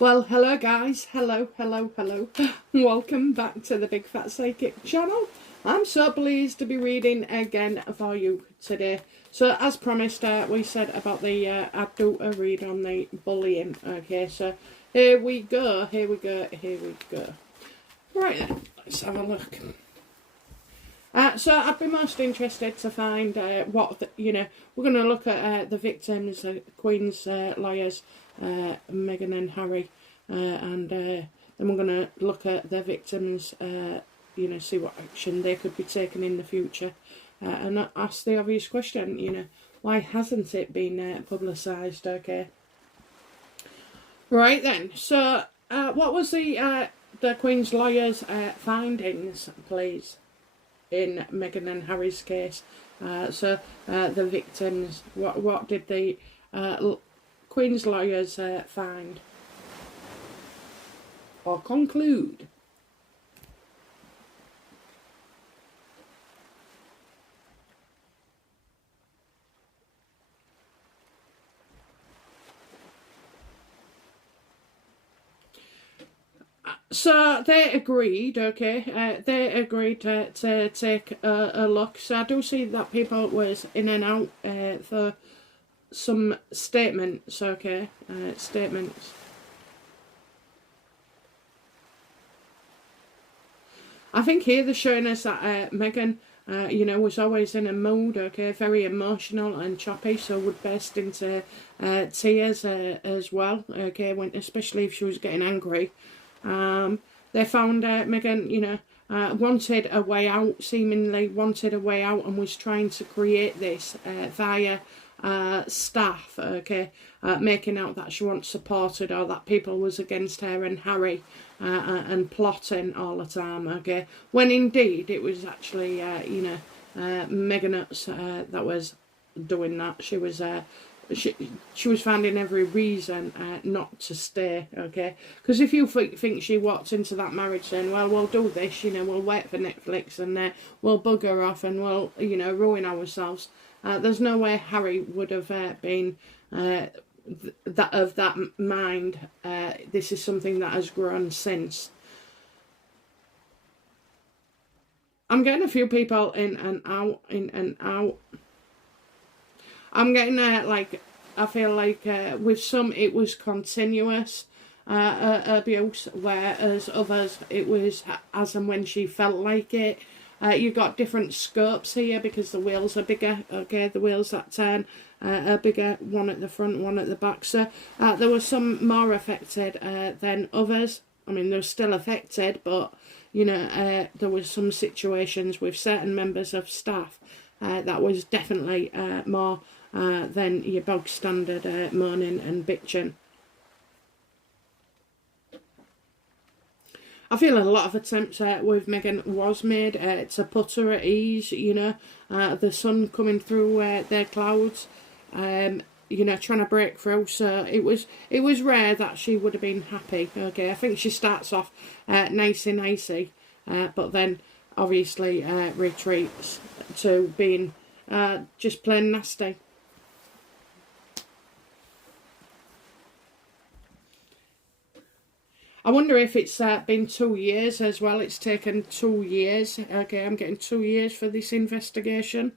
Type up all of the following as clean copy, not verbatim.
Well, hello guys, hello. Welcome back to the Big Fat Psychic channel. I'm so pleased to be reading again for you today. So as promised, we said about the, I'd do a read on the bullying. Okay, so here we go. Right then, let's have a look. So I'd be most interested to find what, we're going to look at the victims, Queen's lawyers, Meghan and Harry, and then we're going to look at the victims, see what action they could be taking in the future, and ask the obvious question, why hasn't it been publicised, okay? Right then, so what was the Queen's lawyers' findings, please, in Meghan and Harry's case? The victims, what did the Queen's lawyers find or conclude? So they agreed, okay, they agreed to take a look. So I do see that people was in and out for some statements, okay, statements. I think here they're showing us that Meghan, was always in a mood, okay, very emotional and choppy, so would burst into tears as well, okay, especially if she was getting angry. They found Meghan, wanted a way out, seemingly wanted a way out, and was trying to create this via staff, okay, making out that she wasn't supported or that people was against her and Harry, and plotting all the time, okay, when indeed it was actually, Meghan that was doing that. She was she was finding every reason not to stay, okay? Because if you think she walked into that marriage saying, well, we'll do this, we'll wait for Netflix and we'll bugger off and we'll, ruin ourselves, there's no way Harry would have been that mind. This is something that has grown since. I'm getting a few people in and out. I'm getting I feel like with some it was continuous abuse, whereas others it was as and when she felt like it. You've got different scopes here because the wheels are bigger, okay, the wheels that turn are bigger, one at the front, one at the back. So there were some more affected than others. I mean, they're still affected, but, there was some situations with certain members of staff that was definitely more than your bog standard moaning and bitching. I feel a lot of attempts with Meghan was made to put her at ease, the sun coming through their clouds, trying to break through. So it was rare that she would have been happy, okay. I think she starts off nicey, but then obviously retreats to being just plain nasty. I wonder if it's been 2 years as well. It's taken 2 years. Okay, I'm getting 2 years for this investigation.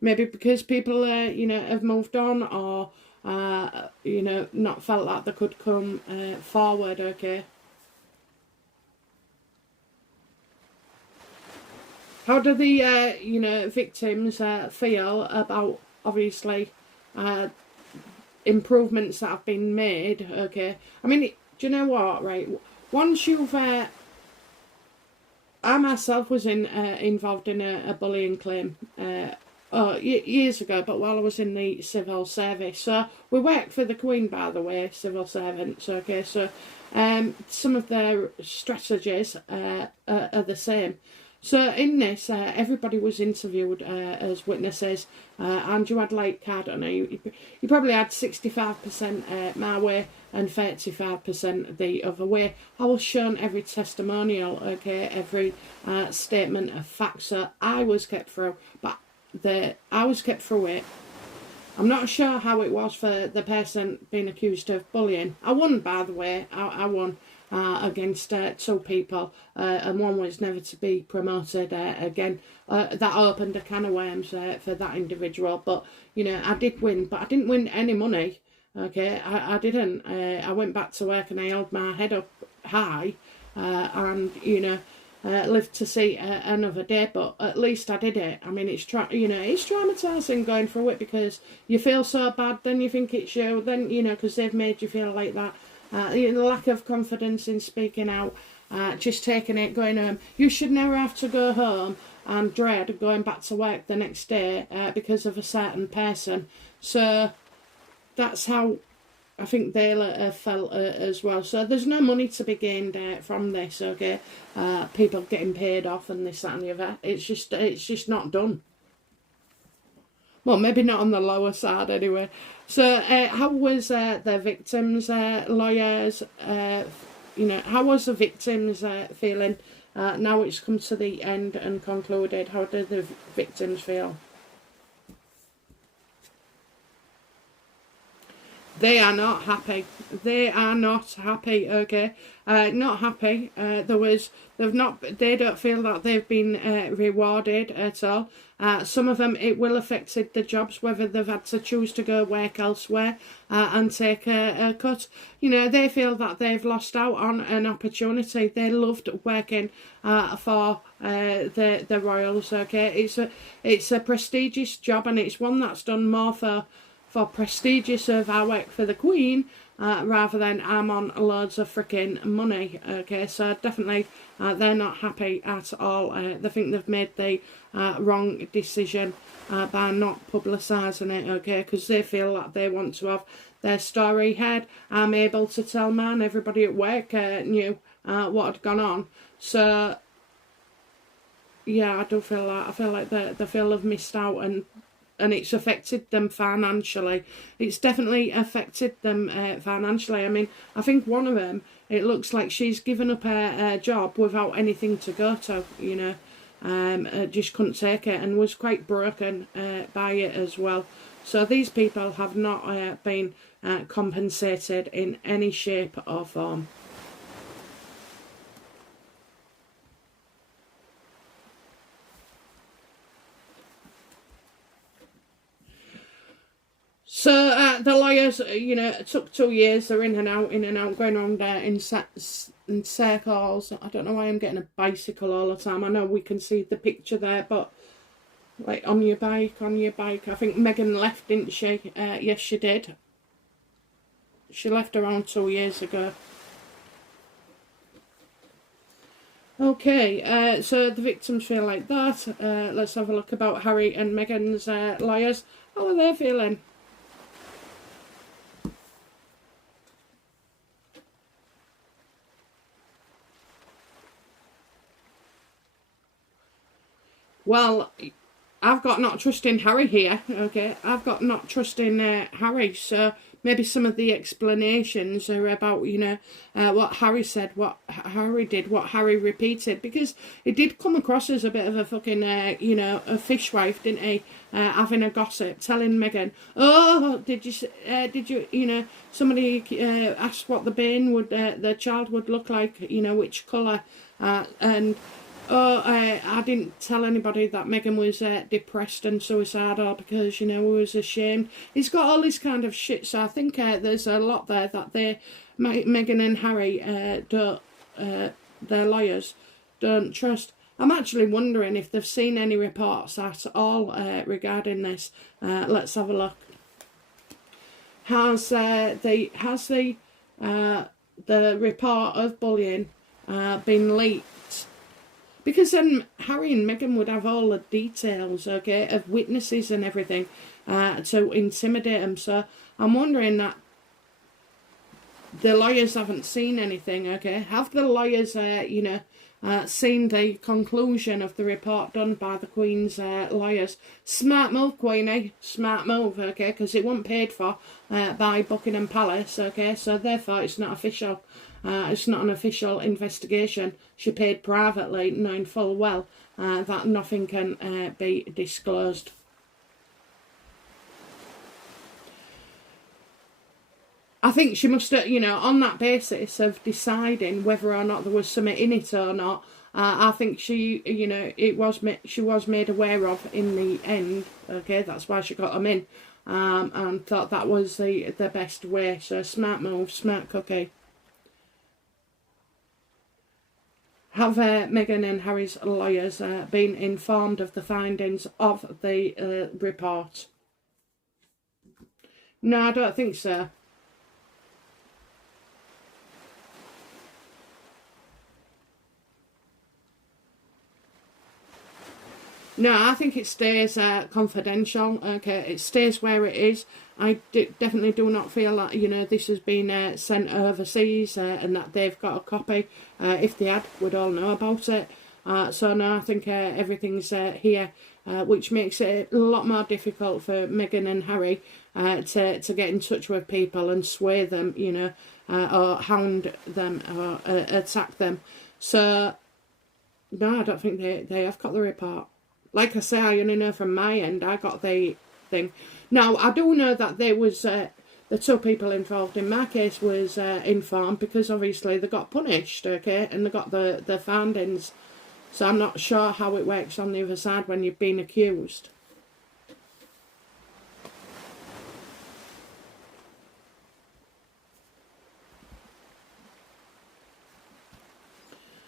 Maybe because people, have moved on or, not felt like they could come forward, okay. How do the, victims feel about, obviously, improvements that have been made, okay? I mean, do you know what, right? Once you've... I myself was involved in a bullying claim years ago, but while I was in the civil service. So we worked for the Queen, by the way, civil servants, okay? So some of their strategies are the same. So in this, everybody was interviewed as witnesses, and you had like, I don't know, you probably had 65% my way and 35% the other way. I was shown every testimonial, okay, every statement of facts. So I was kept through, but I was kept through it. I'm not sure how it was for the person being accused of bullying. I won, by the way. I won against 2 people, and one was never to be promoted again. That opened a can of worms for that individual. But, you know, I did win, but I didn't win any money. Okay, I didn't. I went back to work and I held my head up high, and, you know, lived to see another day, but at least I did it. I mean, it's traumatizing going through it, because you feel so bad, then you think it's you, then, you know, because they've made you feel like that. Lack of confidence in speaking out, just taking it, going home. You should never have to go home and dread going back to work the next day because of a certain person. So that's how I think they felt as well. So there's no money to be gained from this, okay? People getting paid off and this, that and the other. It's just not done. Well, maybe not on the lower side anyway. So how was the victims' lawyers, you know, how was the victims feeling? Now it's come to the end and concluded. How did the victims feel? They are not happy. They are not happy. Okay, not happy. They don't feel that they've been rewarded at all. Some of them, it will affected the jobs, whether they've had to choose to go work elsewhere and take a cut. You know, they feel that they've lost out on an opportunity. They loved working for the royals. Okay, it's a prestigious job, and it's one that's done more for prestigious of our work for the Queen, rather than I'm on loads of freaking money. Okay, so definitely they're not happy at all. They think they've made the wrong decision by not publicising it, okay, because they feel that they want to have their story heard. I'm able to tell man, everybody at work knew what had gone on. So yeah, I do feel that. I feel like they feel they've missed out, and it's affected them financially. It's definitely affected them financially. I mean, I think one of them, it looks like she's given up her job without anything to go to, you know. Just couldn't take it and was quite broken by it as well. So these people have not been compensated in any shape or form. So the lawyers, you know, it took 2 years. They're in and out, going around in circles. I don't know why I'm getting a bicycle all the time. I know we can see the picture there, but like on your bike. I think Meghan left, didn't she? Yes, she did. She left around 2 years ago. Okay, so the victims feel like that. Let's have a look about Harry and Meghan's lawyers. How are they feeling? Well, I've got not trusting Harry here, okay? I've got not trusting Harry, so maybe some of the explanations are about, you know, what Harry said, what Harry did, what Harry repeated, because it did come across as a bit of a fucking, you know, a fishwife, didn't he? Having a gossip, telling Meghan, oh, did you, you know, somebody asked what the child would look like, you know, which colour, and oh, I didn't tell anybody that Meghan was depressed and suicidal because, you know, we was ashamed. He's got all this kind of shit, so I think there's a lot there that Meghan and Harry don't, their lawyers don't trust. I'm actually wondering if they've seen any reports at all regarding this. Let's have a look. Has the report of bullying been leaked? Because then Harry and Meghan would have all the details, okay, of witnesses and everything to intimidate them. So I'm wondering that the lawyers haven't seen anything, okay? Have the lawyers, you know, seen the conclusion of the report done by the Queen's lawyers? Smart move, Queenie. Smart move, okay? Because it wasn't paid for by Buckingham Palace, okay? So therefore it's not official. It's not an official investigation. She paid privately, knowing full well that nothing can be disclosed. think she must have, on that basis of deciding whether or not there was something in it or not, I think she, she was made aware of in the end. Okay, that's why she got them in, and thought that was the best way. So smart move, smart cookie. Have Meghan and Harry's lawyers been informed of the findings of the report? No, I don't think so. No, I think it stays confidential. Okay, it stays where it is. I definitely do not feel that this has been sent overseas and that they've got a copy. If they had, we'd all know about it. So no, I think everything's here, which makes it a lot more difficult for Meghan and Harry to get in touch with people and sway them, or hound them or attack them. So no, I don't think they have got the report. Like I say, I only know from my end, I got the thing. Now, I do know that there was, the two people involved in my case was informed, because obviously they got punished, okay, and they got the findings. So I'm not sure how it works on the other side when you've been accused.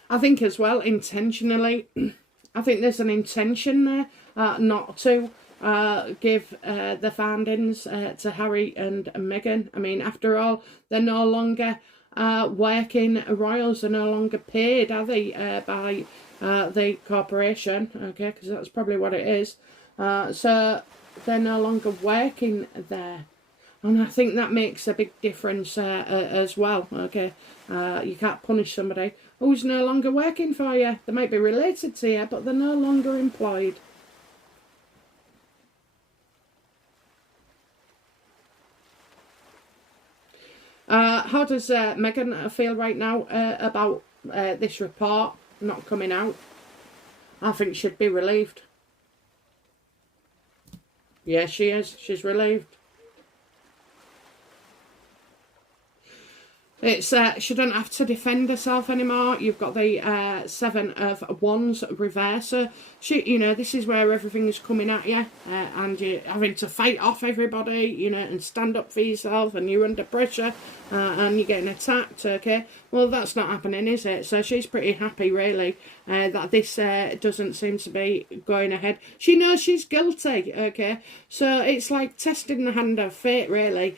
I think as well, intentionally, I think there's an intention there not to give the findings to Harry and Meghan. I mean, after all, they're no longer working royals, are no longer paid, are they, by the corporation, okay, because that's probably what it is. So they're no longer working there. And I think that makes a big difference as well, okay. You can't punish somebody who's no longer working for you. They might be related to you, but they're no longer employed. How does Meghan feel right now about this report not coming out? I think she'd be relieved. Yeah, she is. She's relieved. It's she don't have to defend herself anymore. You've got the Seven of Wands reverser. She, this is where everything's coming at you, and you're having to fight off everybody, and stand up for yourself, and you're under pressure, and you're getting attacked. Okay, well that's not happening, is it? So she's pretty happy, really, that this doesn't seem to be going ahead. She knows she's guilty. Okay, so it's like testing the hand of fate, really.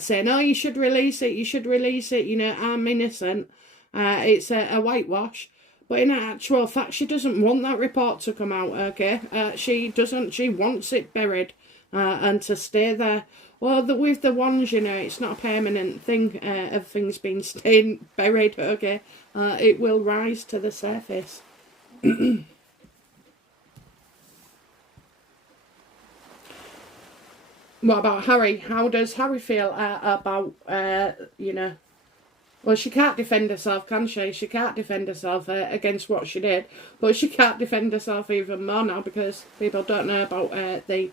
Saying, oh, you should release it, I'm innocent. It's a whitewash. But in actual fact, she doesn't want that report to come out, okay? She wants it buried and to stay there. Well, with the ones, it's not a permanent thing of things being staying buried, okay? It will rise to the surface. What about Harry? How does Harry feel about, well, she can't defend herself, can she? She can't defend herself against what she did, but she can't defend herself even more now because people don't know about the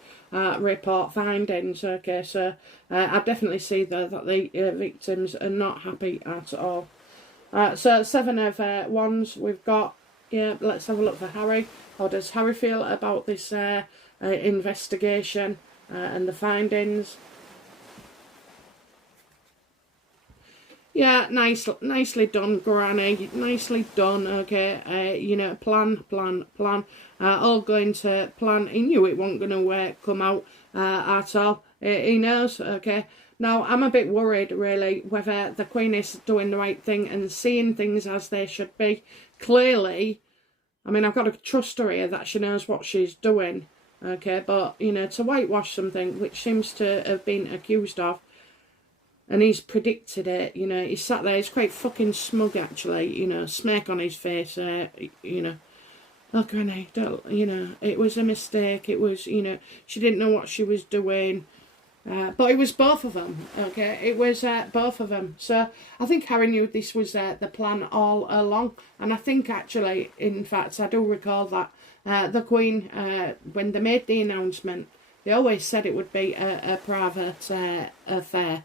report findings, okay? So I definitely see that the victims are not happy at all. So Seven of Wands we've got. Yeah, let's have a look for Harry. How does Harry feel about this investigation? And the findings. Yeah, nicely done, Granny. Nicely done. Okay, plan. All going to plan. He knew it wasn't going to come out at all. He knows. Okay. Now I'm a bit worried, really, whether the Queen is doing the right thing and seeing things as they should be. Clearly, I mean, I've got to trust her here that she knows what she's doing. Okay, but, to whitewash something which seems to have been accused of, and he's predicted it, he's sat there, he's quite fucking smug, actually, smirk on his face, oh, Granny, it was a mistake, it was, she didn't know what she was doing, but it was both of them, okay, it was both of them, so I think Harry knew this was the plan all along, and I think, actually, in fact, I do recall that the Queen, when they made the announcement, they always said it would be a private affair.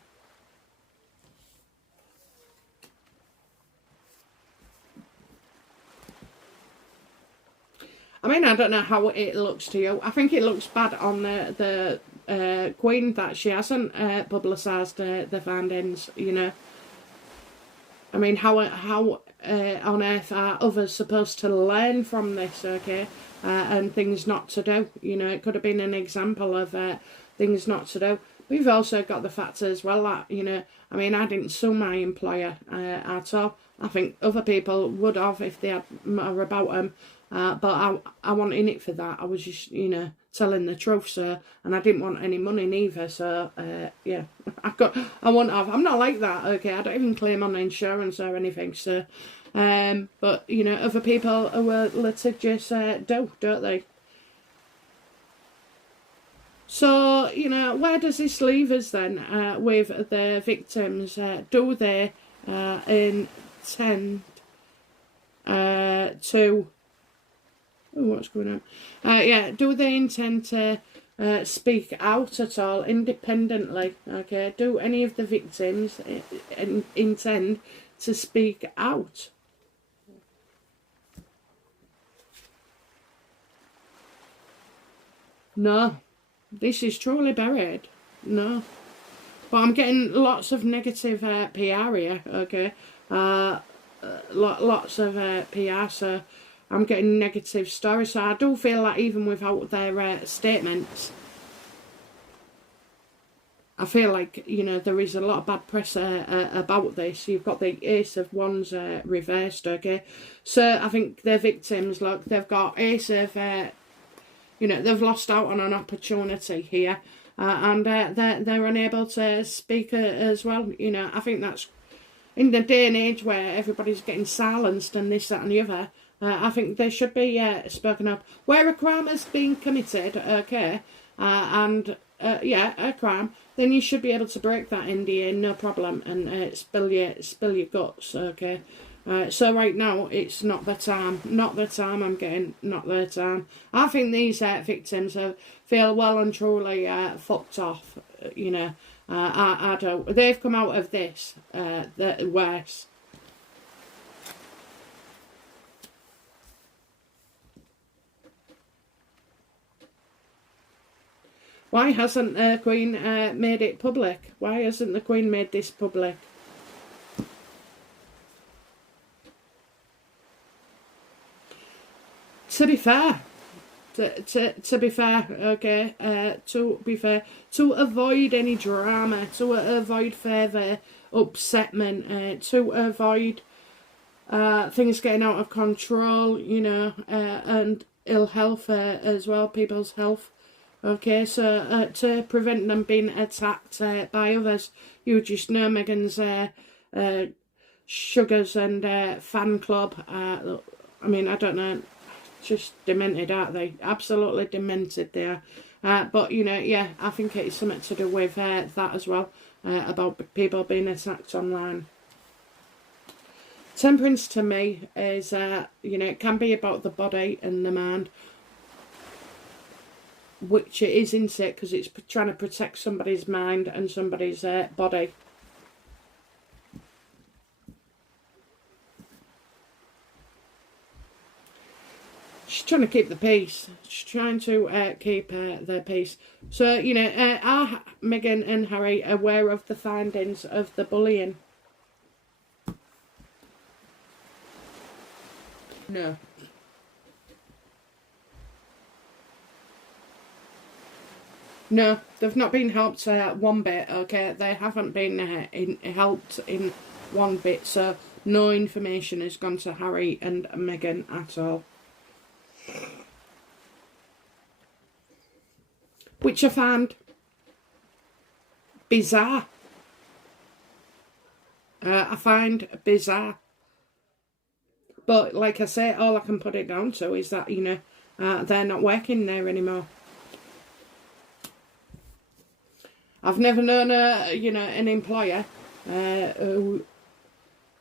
I mean, I don't know how it looks to you. I think it looks bad on the Queen that she hasn't publicised the findings, you know. I mean, how on earth are others supposed to learn from this, okay? And things not to do, you know. It could have been an example of things not to do. We've also got the fact as well that, you know, I mean, I didn't sue my employer at all. I think other people would have if they had more about them. But I wasn't in it for that. I was just, you know, telling the truth, so, and I didn't want any money neither, so, yeah, I won't have, I'm not like that, okay, I don't even claim on insurance or anything, so, but, you know, other people are litigious, don't they? So, you know, where does this leave us then, with the victims? Do they, intend, to... Oh, what's going on? Yeah, do they intend to speak out at all independently? Okay, do any of the victims intend to speak out? No, this is truly buried. No, but I'm getting lots of negative PR here. Okay, lots of PR. So I'm getting negative stories, so I do feel that even without their statements, I feel like, you know, there is a lot of bad press about this. You've got the Ace of Wands reversed, okay? So I think the victims, look, they've got Ace of, you know, they've lost out on an opportunity here, and they're unable to speak as well. You know, I think that's, in the day and age where everybody's getting silenced and this, that and the other, I think they should be spoken up. Where a crime has been committed, okay, and yeah, a crime, then you should be able to break that NDA, no problem, and spill your guts, okay. So right now, it's not the time. I'm getting not the time. I think these victims feel well and truly fucked off. You know, I don't. They've come out of this the worse. Why hasn't the Queen made it public? Why hasn't the Queen made this public? To be fair, to be fair, okay, to be fair, to avoid any drama, to avoid further upsetment, to avoid things getting out of control, you know, and ill health as well, people's health. Okay, so to prevent them being attacked by others, you just know Meghan's sugars and fan club. I mean, I don't know, just demented, aren't they? Absolutely demented they are. But, you know, yeah, I think it's something to do with that as well, about people being attacked online. Temperance to me is, you know, it can be about the body and the mind, which it is, isn't it? Because it's trying to protect somebody's mind and somebody's body. She's trying to keep the peace. She's trying to keep their peace. So, you know, are Meghan and Harry aware of the findings of the bullying? No. No, they've not been helped one bit, okay? They haven't been helped in one bit, so no information has gone to Harry and Meghan at all. Which I find bizarre. I find bizarre. But like I say, all I can put it down to is that, you know, they're not working there anymore. I've never known you know, an employer who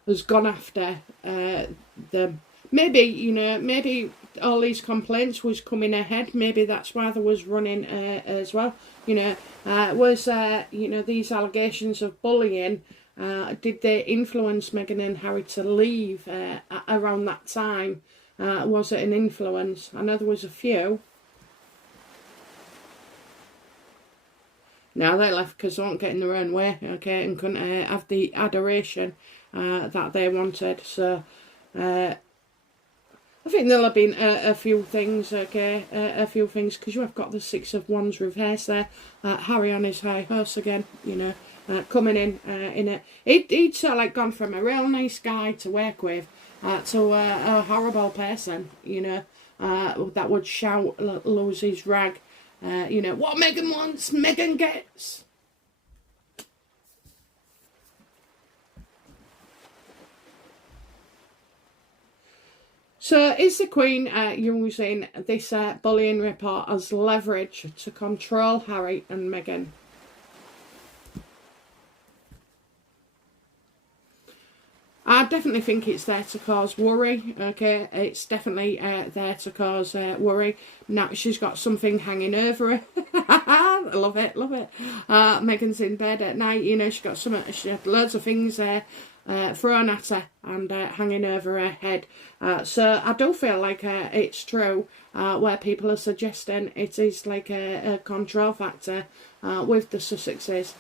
has gone after them. Maybe, you know, maybe all these complaints was coming ahead. Maybe that's why there was running as well. You know, was you know, these allegations of bullying. Did they influence Meghan and Harry to leave around that time? Was it an influence? I know there was a few. Now they left because they weren't getting their own way, okay, and couldn't have the adoration that they wanted. So I think there'll have been a few things, okay, a few things, because you have got the Six of Wands reverse there. Harry on his high horse again, you know, coming in it. He'd sort of like gone from a real nice guy to work with to a horrible person, you know, that would shout, lose his rag. You know, what Meghan wants, Meghan gets. So is the Queen using this bullying report as leverage to control Harry and Meghan? I definitely think it's there to cause worry, okay? It's definitely there to cause worry. Now she's got something hanging over her. I love it, love it. Meghan's in bed at night, you know, she had loads of things there thrown at her and hanging over her head. So I do feel like it's true where people are suggesting it is like a control factor with the Sussexes.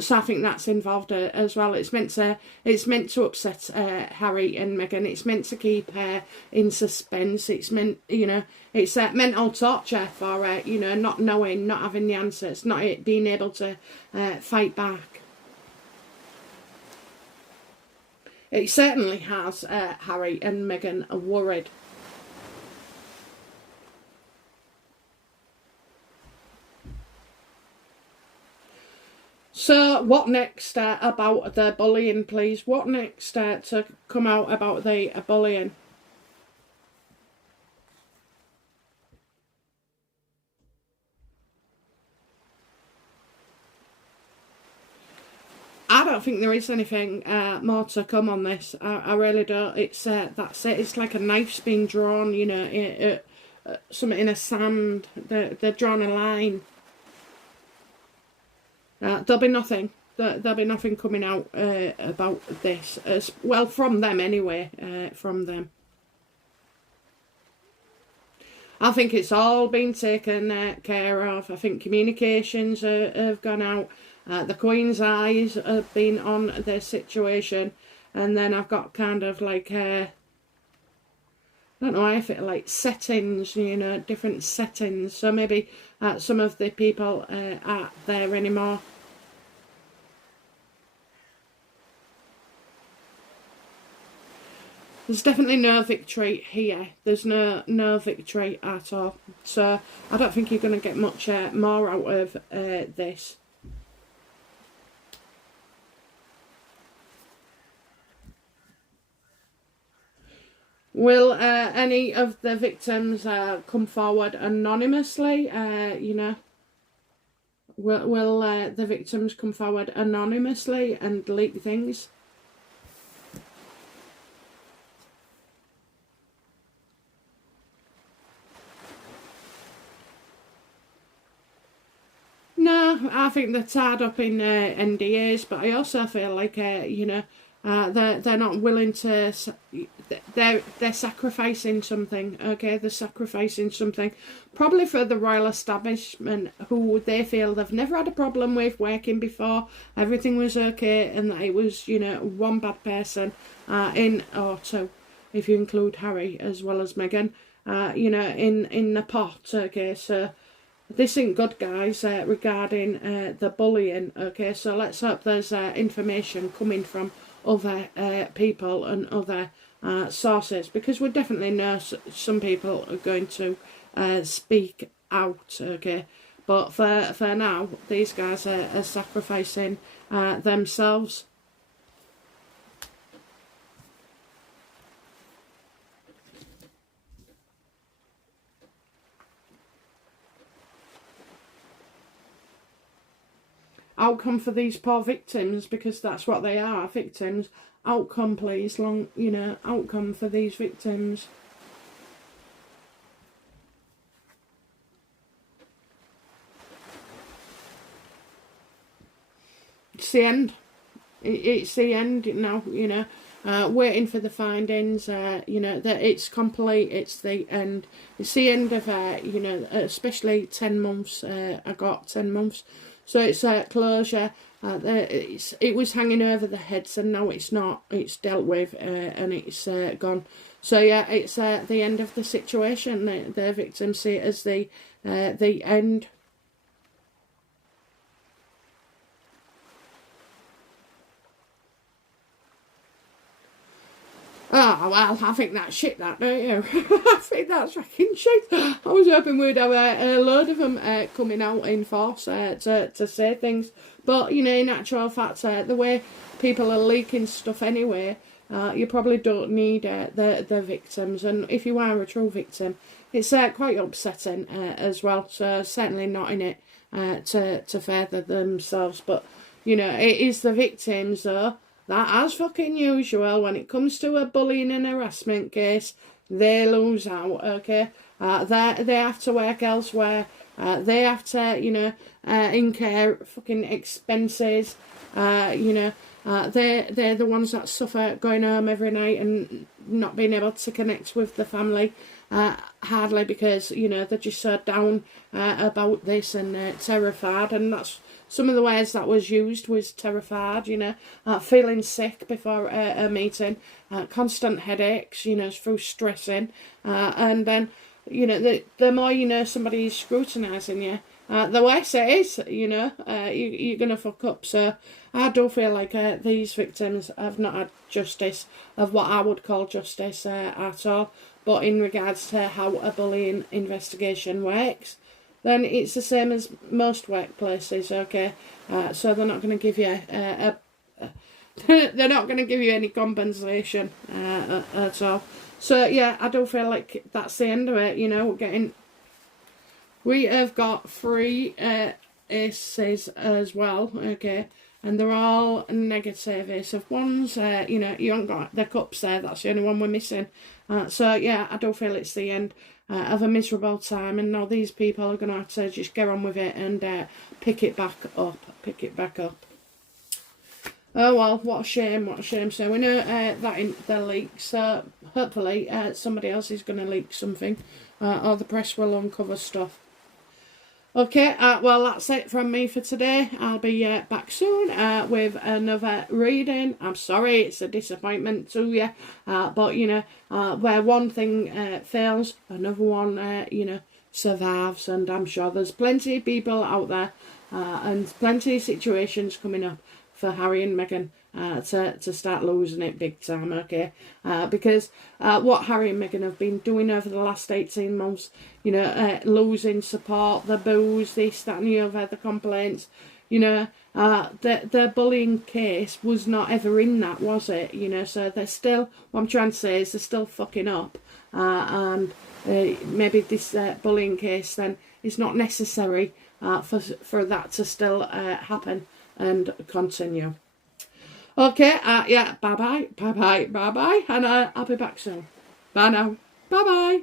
So I think that's involved as well. It's meant to upset Harry and Meghan. It's meant to keep her in suspense. It's meant, you know, it's mental torture for her, you know, not knowing, not having the answers, not being able to fight back. It certainly has Harry and Meghan worried. So what next about the bullying, please? What next to come out about the bullying? I don't think there is anything more to come on this. I really don't. It's that's it. It's like a knife's being drawn, you know, something in a sand. They're drawn a line. There'll be nothing. There'll be nothing coming out about this. As well, from them anyway. From them. I think it's all been taken care of. I think communications have gone out. The Queen's eyes have been on the situation. And then I've got kind of like, I don't know if it like settings, you know, different settings. So maybe some of the people aren't there anymore. There's definitely no victory here. There's no victory at all. So I don't think you're going to get much more out of this. Will any of the victims come forward anonymously? You know, will the victims come forward anonymously and leak things? No, I think they're tied up in NDAs, but I also feel like you know, they're not willing to. They're sacrificing something. Okay, they're sacrificing something, probably for the royal establishment, who they feel they've never had a problem with working before. Everything was okay, and that it was, you know, one bad person in, or two, if you include Harry as well as Meghan. You know, in the pot. Okay, so. This ain't good, guys, regarding the bullying, okay? So let's hope there's information coming from other people and other sources, because we definitely know some people are going to speak out, okay? But for now, these guys are sacrificing themselves. Outcome for these poor victims, because that's what they are, victims. Outcome, please, you know, outcome for these victims. It's the end. It's the end now, you know. waiting for the findings. You know, that it's complete. It's the end. It's the end of, you know, especially 10 months. I got 10 months. So it's closure. It was hanging over the heads, and now it's not. It's dealt with, and it's gone. So yeah, it's the end of the situation. The victims see it as the end. Oh, well, I think that's shit, that, don't you? I think that's fucking shit. I was hoping we'd have a load of them coming out in force to say things. But, you know, in actual fact, the way people are leaking stuff anyway, you probably don't need the victims. And if you are a true victim, it's quite upsetting as well. So certainly not in it to further themselves. But, you know, it is the victims, though, that, as fucking usual, when it comes to a bullying and harassment case, they lose out, okay? They have to work elsewhere. They have to, you know, incur fucking expenses. You know, they're the ones that suffer going home every night and not being able to connect with the family. Hardly, because, you know, they're just so down about this and terrified, and that's some of the words that was used was terrified, you know, feeling sick before a meeting, constant headaches, you know, through stressing, and then, you know, the more you know somebody is scrutinising you, the worse it is, you know, you're going to fuck up. So I do feel like these victims have not had justice of what I would call justice at all. But in regards to how a bullying investigation works, then it's the same as most workplaces, okay? So they're not going to give you they're not going to give you any compensation at all. So yeah, I do feel like that's the end of it. You know, we have got 3 aces as well, okay? And they're all negative. Ace of Wands, you know, you haven't got the cups there. That's the only one we're missing. So yeah, I do feel it's the end of a miserable time, and now these people are going to have to just get on with it and pick it back up. Oh well, what a shame, what a shame. So we know that in the leak, so hopefully somebody else is going to leak something, or the press will uncover stuff. Okay, well, that's it from me for today. I'll be back soon with another reading. I'm sorry, it's a disappointment to you, but, you know, where one thing fails, another one, you know, survives. And I'm sure there's plenty of people out there and plenty of situations coming up for Harry and Meghan to start losing it big time, okay? Because what Harry and Meghan have been doing over the last 18 months, you know, losing support, the boos, this, that and the other, the complaints, you know, the bullying case was not ever in that, was it? You know, so they're still, what I'm trying to say is they're still fucking up, and maybe this bullying case then is not necessary for that to still happen and continue. Okay, yeah, bye-bye, and I'll be back soon. Bye now. Bye-bye.